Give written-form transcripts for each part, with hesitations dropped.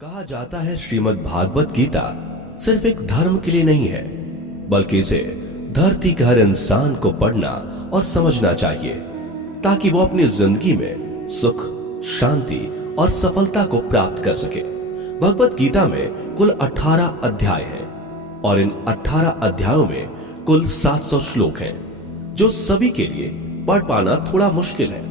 कहा जाता है श्रीमद् भागवत गीता सिर्फ एक धर्म के लिए नहीं है, बल्कि इसे धरती के हर इंसान को पढ़ना और समझना चाहिए ताकि वो अपनी जिंदगी में सुख, शांति और सफलता को प्राप्त कर सके। भगवत गीता में कुल 18 अध्याय हैं और इन 18 अध्यायों में कुल 700 श्लोक हैं, जो सभी के लिए पढ़ पाना थोड़ा मुश्किल है।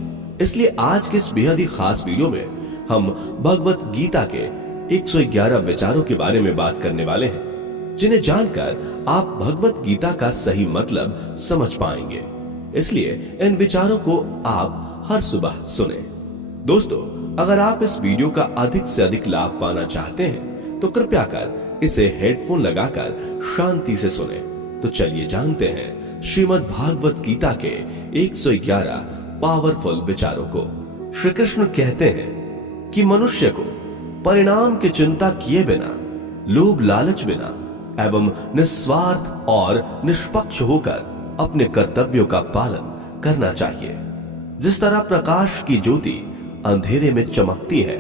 इसलिए आज के इस बेहद ही खास वीडियो में हम भगवत गीता के 111 विचारों के बारे में बात करने वाले हैं, जिन्हें जानकर आप भगवत गीता का सही मतलब समझ पाएंगे। इसलिए इन विचारों को आप हर सुबह सुने। दोस्तों, अगर आप इस वीडियो का अधिक से अधिक लाभ पाना चाहते हैं तो कृपया कर इसे हेडफोन लगाकर शांति से सुने। तो चलिए जानते हैं श्रीमद् भागवत गीता के 111 पावरफुल विचारों को। श्री कृष्ण कहते हैं कि मनुष्य को परिणाम की चिंता किए बिना, लोभ लालच बिना एवं निस्वार्थ और निष्पक्ष होकर अपने कर्तव्यों का पालन करना चाहिए। जिस तरह प्रकाश की ज्योति अंधेरे में चमकती है,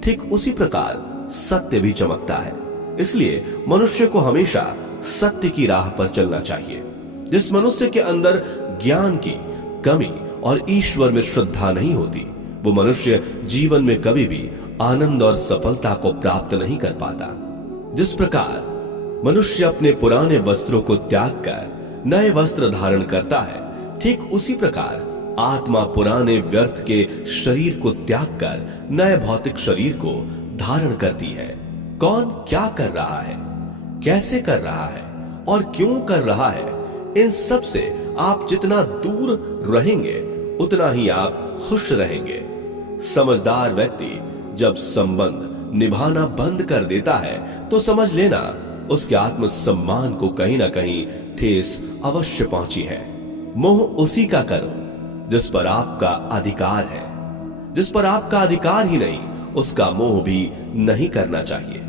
ठीक उसी प्रकार सत्य भी चमकता है। इसलिए मनुष्य को हमेशा सत्य की राह पर चलना चाहिए। जिस मनुष्य के अंदर ज्ञान की कमी और ईश्वर में श्रद्धा नहीं होती, वो मनुष्य जीवन में कभी भी आनंद और सफलता को प्राप्त नहीं कर पाता। जिस प्रकार मनुष्य अपने पुराने वस्त्रों को त्याग कर नए वस्त्र धारण करता है, ठीक उसी प्रकार आत्मा पुराने व्यर्थ के शरीर को त्याग कर नए भौतिक शरीर को धारण करती है। कौन क्या कर रहा है, कैसे कर रहा है और क्यों कर रहा है, इन सब से आप जितना दूर रहेंगे उतना ही आप खुश रहेंगे। समझदार व्यक्ति जब संबंध निभाना बंद कर देता है तो समझ लेना उसके आत्मसम्मान को कहीं ना कहीं ठेस अवश्य पहुंची है। मोह उसी का करो जिस पर आपका अधिकार है। जिस पर आपका अधिकार ही नहीं, उसका मोह भी नहीं करना चाहिए।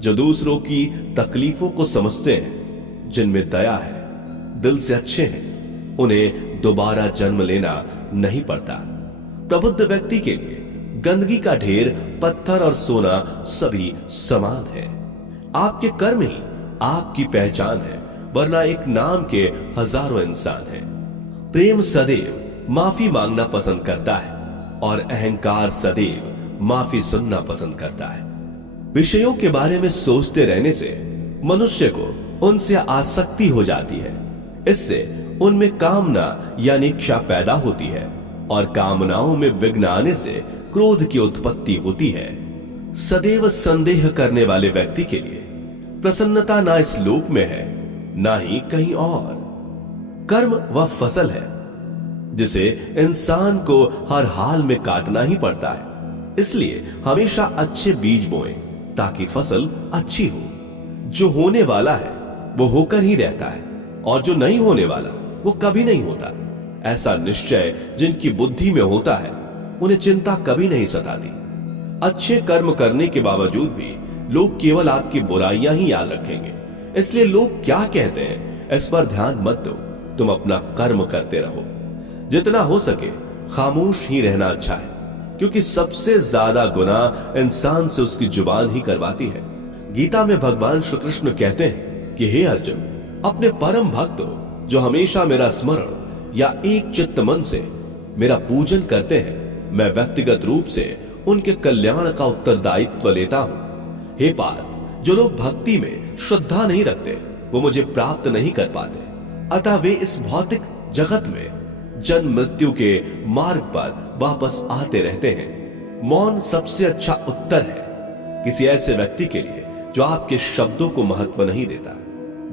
जो दूसरों की तकलीफों को समझते हैं, जिनमें दया है, दिल से अच्छे हैं, उन्हें दोबारा जन्म लेना नहीं पड़ता। प्रबुद्ध व्यक्ति के लिए गंदगी का ढेर, पत्थर और सोना सभी समान है। आपके कर्म ही आपकी पहचान है, वरना एक नाम के हजारों इंसान हैं। प्रेम सदैव माफी मांगना पसंद करता है और अहंकार सदैव माफी सुनना पसंद करता है। विषयों के बारे में सोचते रहने से मनुष्य को उनसे आसक्ति हो जाती है। इससे उनमें कामना यानी इच्छा पैदा होती है और कामनाओं में विघ्न आने से क्रोध की उत्पत्ति होती है। सदैव संदेह करने वाले व्यक्ति के लिए प्रसन्नता ना इस लोक में है, ना ही कहीं और। कर्म वह फसल है जिसे इंसान को हर हाल में काटना ही पड़ता है। इसलिए हमेशा अच्छे बीज बोएं ताकि फसल अच्छी हो। जो होने वाला है वो होकर ही रहता है और जो नहीं होने वाला वो कभी नहीं होता। ऐसा निश्चय जिनकी बुद्धि में होता है, उन्हें चिंता कभी नहीं सताती। अच्छे कर्म करने के बावजूद भी लोग केवल आपकी बुराइयां ही याद रखेंगे। इसलिए लोग क्या कहते हैं इस पर ध्यान मत दो, तुम अपना कर्म करते रहो। जितना हो सके खामोश ही रहना अच्छा है, क्योंकि सबसे ज्यादा गुनाह इंसान से उसकी जुबान ही करवाती है। गीता में भगवान श्री कृष्ण कहते हैं कि हे अर्जुन, अपने परम भक्तों जो हमेशा मेरा स्मरण या एक चित्त मन से मेरा पूजन करते हैं, मैं व्यक्तिगत रूप से उनके कल्याण का उत्तरदायित्व लेता हूं। हे पार्थ, जो लोग भक्ति में श्रद्धा नहीं रखते वो मुझे प्राप्त नहीं कर पाते। अतः वे इस भौतिक जगत में जन्म मृत्यु के मार्ग पर वापस आते रहते हैं। मौन सबसे अच्छा उत्तर है किसी ऐसे व्यक्ति के लिए जो आपके शब्दों को महत्व नहीं देता।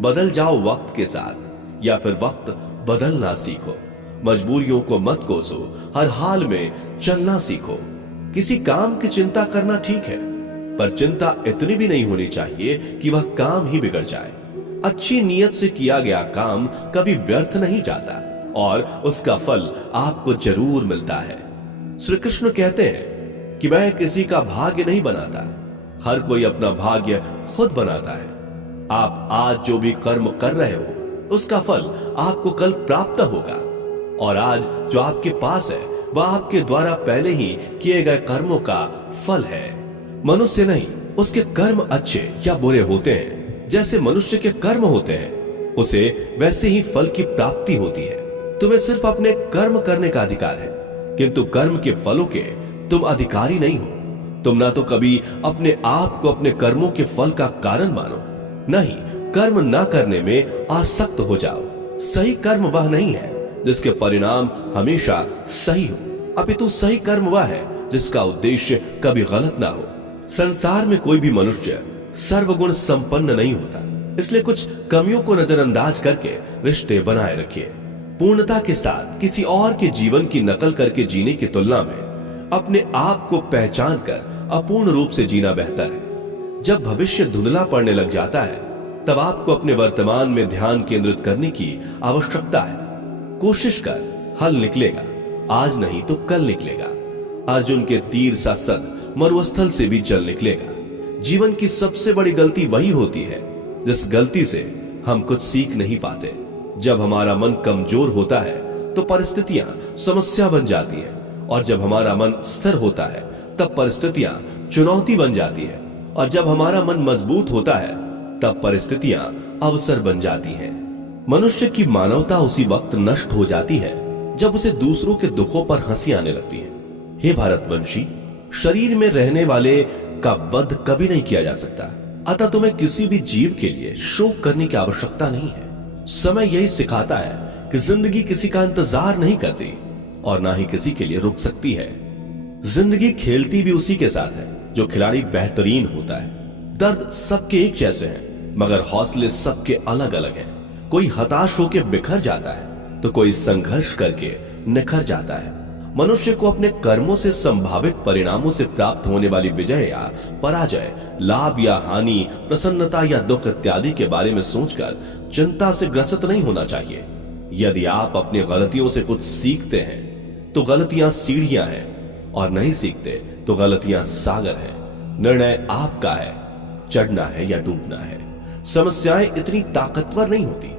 बदल जाओ वक्त के साथ या फिर वक्त बदलना सीखो। मजबूरियों को मत कोसो, हर हाल में चलना सीखो। किसी काम की चिंता करना ठीक है, पर चिंता इतनी भी नहीं होनी चाहिए कि वह काम ही बिगड़ जाए। अच्छी नीयत से किया गया काम कभी व्यर्थ नहीं जाता और उसका फल आपको जरूर मिलता है। श्री कृष्ण कहते हैं कि मैं किसी का भाग्य नहीं बनाता, हर कोई अपना भाग्य खुद बनाता है। आप आज जो भी कर्म कर रहे हो उसका फल आपको कल प्राप्त होगा, और आज जो आपके पास है वह आपके द्वारा पहले ही किए गए कर्मों का फल है। मनुष्य नहीं उसके कर्म अच्छे या बुरे होते हैं, जैसे मनुष्य के कर्म होते हैं, उसे वैसे ही फल की प्राप्ति होती है। तुम्हें सिर्फ अपने कर्म करने का अधिकार है, किंतु कर्म के फलों के तुम अधिकारी नहीं हो। तुम ना तो कभी अपने आप को अपने कर्मों के फल का कारण मानो, नहीं कर्म ना करने में आसक्त हो जाओ। सही कर्म वह नहीं है जिसके परिणाम हमेशा सही हो, अपितु सही कर्म वह है जिसका उद्देश्य कभी गलत ना हो। संसार में कोई भी मनुष्य सर्वगुण संपन्न नहीं होता, इसलिए कुछ कमियों को नजरअंदाज करके रिश्ते बनाए रखिए। पूर्णता के साथ किसी और के जीवन की नकल करके जीने की तुलना में अपने आप को पहचान कर अपूर्ण रूप से जीना बेहतर है। जब भविष्य धुंधला पड़ने लग जाता है, तब आपको अपने वर्तमान में ध्यान केंद्रित करने की आवश्यकता है। कोशिश कर, हल निकलेगा, आज नहीं तो कल निकलेगा। अर्जुन के तीर सा सद मरुस्थल से भी जल निकलेगा। जीवन की सबसे बड़ी गलती वही होती है जिस गलती से हम कुछ सीख नहीं पाते। जब हमारा मन कमजोर होता है तो परिस्थितियां समस्या बन जाती हैं, और जब हमारा मन स्थिर होता है तब परिस्थितियां चुनौती बन जाती है, और जब हमारा मन मजबूत होता है तब परिस्थितियां अवसर बन जाती हैं। मनुष्य की मानवता उसी वक्त नष्ट हो जाती है जब उसे दूसरों के दुखों पर हंसी आने लगती है। हे भारतवंशी, शरीर में रहने वाले का वध कभी नहीं किया जा सकता, अतः तुम्हें किसी भी जीव के लिए शोक करने की आवश्यकता नहीं है। समय यही सिखाता है कि जिंदगी किसी का इंतजार नहीं करती और ना ही किसी के लिए रुक सकती है। जिंदगी खेलती भी उसी के साथ है जो खिलाड़ी बेहतरीन होता है। दर्द सबके एक जैसे हैं, मगर हौसले सबके अलग अलग हैं। कोई हताश होकर बिखर जाता है तो कोई संघर्ष करके निखर जाता है। मनुष्य को अपने कर्मों से संभावित परिणामों से प्राप्त होने वाली विजय या पराजय, लाभ या हानि, प्रसन्नता या दुख इत्यादि के बारे में सोचकर चिंता से ग्रसित नहीं होना चाहिए। यदि आप अपनी गलतियों से कुछ सीखते हैं तो गलतियां सीढ़ियां हैं, और नहीं सीखते तो गलतियां सागर हैं। निर्णय आपका है, चढ़ना है या डूबना है। समस्याएं इतनी ताकतवर नहीं होती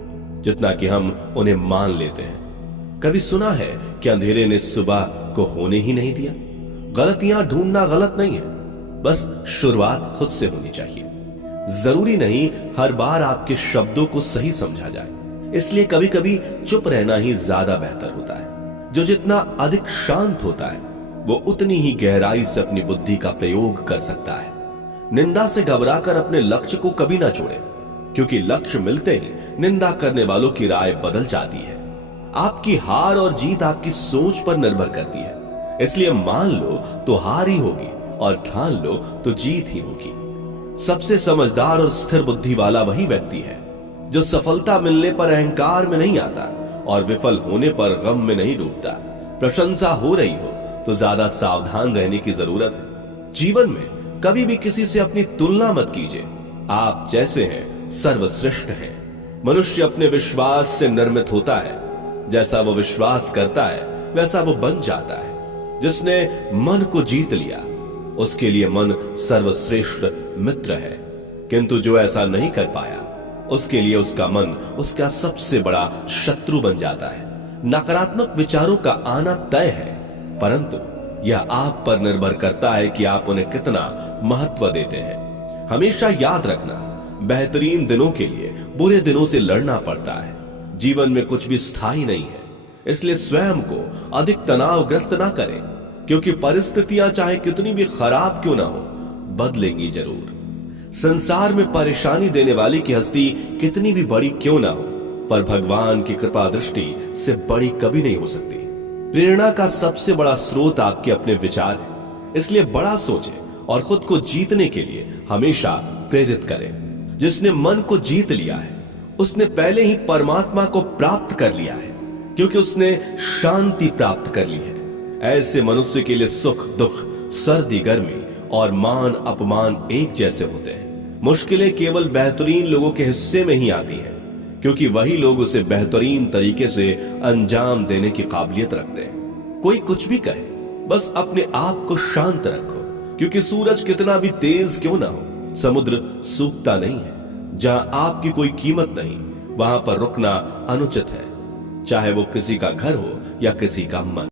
जितना कि हम उन्हें मान लेते हैं। कभी सुना है कि अंधेरे ने सुबह को होने ही नहीं दिया? गलतियां ढूंढना गलत नहीं है, बस शुरुआत खुद से होनी चाहिए। जरूरी नहीं हर बार आपके शब्दों को सही समझा जाए, इसलिए कभी कभी चुप रहना ही ज्यादा बेहतर होता है। जो जितना अधिक शांत होता है वो उतनी ही गहराई से अपनी बुद्धि का प्रयोग कर सकता है। निंदा से घबराकर अपने लक्ष्य को कभी ना छोड़े, क्योंकि लक्ष्य मिलते ही निंदा करने वालों की राय बदल जाती है। आपकी हार और जीत आपकी सोच पर निर्भर करती है, इसलिए मान लो तो हार ही होगी और ठान लो तो जीत ही होगी। सबसे समझदार और स्थिर बुद्धि वाला वही व्यक्ति है जो सफलता मिलने पर अहंकार में नहीं आता और विफल होने पर गम में नहीं डूबता। प्रशंसा हो रही हो तो ज्यादा सावधान रहने की जरूरत है। जीवन में कभी भी किसी से अपनी तुलना मत कीजिए। आप जैसे हैं सर्वश्रेष्ठ हैं। मनुष्य अपने विश्वास से निर्मित होता है। जैसा वो विश्वास करता है वैसा वो बन जाता है। जिसने मन को जीत लिया उसके लिए मन सर्वश्रेष्ठ मित्र है, किंतु जो ऐसा नहीं कर पाया उसके लिए उसका मन उसका सबसे बड़ा शत्रु बन जाता है। नकारात्मक विचारों का आना तय है, परंतु यह आप पर निर्भर करता है कि आप उन्हें कितना महत्व देते हैं। हमेशा याद रखना, बेहतरीन दिनों के लिए बुरे दिनों से लड़ना पड़ता है। जीवन में कुछ भी स्थायी नहीं है, इसलिए स्वयं को अधिक तनावग्रस्त ना करें, क्योंकि परिस्थितियां चाहे कितनी भी खराब क्यों ना हो, बदलेंगी जरूर। संसार में परेशानी देने वाली की हस्ती कितनी भी बड़ी क्यों ना हो, पर भगवान की कृपा दृष्टि से बड़ी कभी नहीं हो सकती। प्रेरणा का सबसे बड़ा स्रोत आपके अपने विचार है, इसलिए बड़ा सोचें और खुद को जीतने के लिए हमेशा प्रेरित करें। जिसने मन को जीत लिया है उसने पहले ही परमात्मा को प्राप्त कर लिया है, क्योंकि उसने शांति प्राप्त कर ली है। ऐसे मनुष्य के लिए सुख दुख, सर्दी गर्मी और मान अपमान एक जैसे होते हैं। मुश्किलें केवल बेहतरीन लोगों के हिस्से में ही आती हैं, क्योंकि वही लोग उसे बेहतरीन तरीके से अंजाम देने की काबिलियत रखते हैं। कोई कुछ भी कहे, बस अपने आप को शांत रखो, क्योंकि सूरज कितना भी तेज क्यों ना हो, समुद्र सूखता नहीं है। जहां आपकी कोई कीमत नहीं, वहां पर रुकना अनुचित है, चाहे वो किसी का घर हो या किसी का मन।